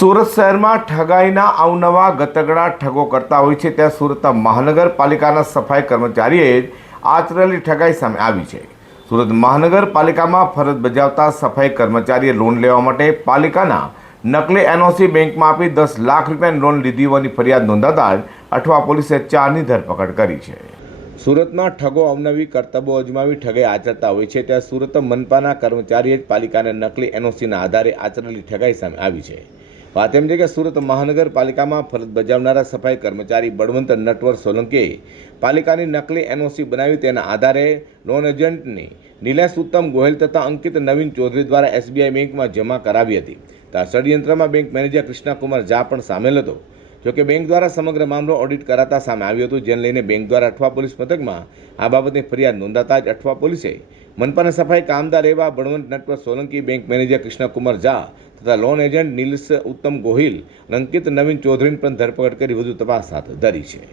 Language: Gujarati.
સુરત શહેરમાં ઠગાઈના અવનવા ગતગડા ઠગો કરતા હોય છે. ત્યાં સુરત મહાનગરપાલિકાના સફાઈ કર્મચારીએ જ આચરેલી ઠગાઈ સામે આવી છે. સુરત મહાનગરપાલિકામાં ફરજ બજાવતા સફાઈ કર્મચારીએ લોન લેવા માટે પાલિકાના નકલી એનઓસી બેંકમાં આપી દસ લાખ રૂપિયાની લોન લીધી હોવાની ફરિયાદ નોંધાતા અઠવા પોલીસે ચારની ધરપકડ કરી છે. સુરતમાં ઠગો અવનવી કરતબો અજમાવી ઠગાઈ આચરતા હોય છે. ત્યાં સુરત મનપાના કર્મચારીએ જ પાલિકાને નકલી એનઓસીના આધારે આચરેલી ઠગાઈ સામે આવી છે. વાત એમ છે કે સુરત મહાનગરપાલિકામાં ફરજ બજાવનારા સફાઈ કર્મચારી બળવંત નટવર સોલંકીએ પાલિકાની નકલી એનઓસી બનાવી તેના આધારે લોન એજન્ટની નિલેશ ઉત્તમ ગોહિલ તથા અંકિત નવીન ચૌધરી દ્વારા એસબીઆઈ બેંકમાં જમા કરાવી હતી. તો ષડયંત્રમાં બેંક મેનેજર કૃષ્ણકુમાર ઝા પણ સામેલ હતો. જોકે બેંક દ્વારા સમગ્ર મામલો ઓડિટ કરાતા સામે આવ્યું હતું, જેને લઈને બેંક દ્વારા અઠવા પોલીસ મથકમાં આ બાબતની ફરિયાદ નોંધાતા જ અઠવા પોલીસે મનપાના સફાઈ કામદાર એવા બળવંત નટવર સોલંકી, બેંક મેનેજર કૃષ્ણકુમાર ઝા તથા લોન એજન્ટ નિલેશ ઉત્તમ ગોહિલ, અંકિત નવીન ચૌધરીની પણ ધરપકડ કરી વધુ તપાસ હાથ ધરી છે.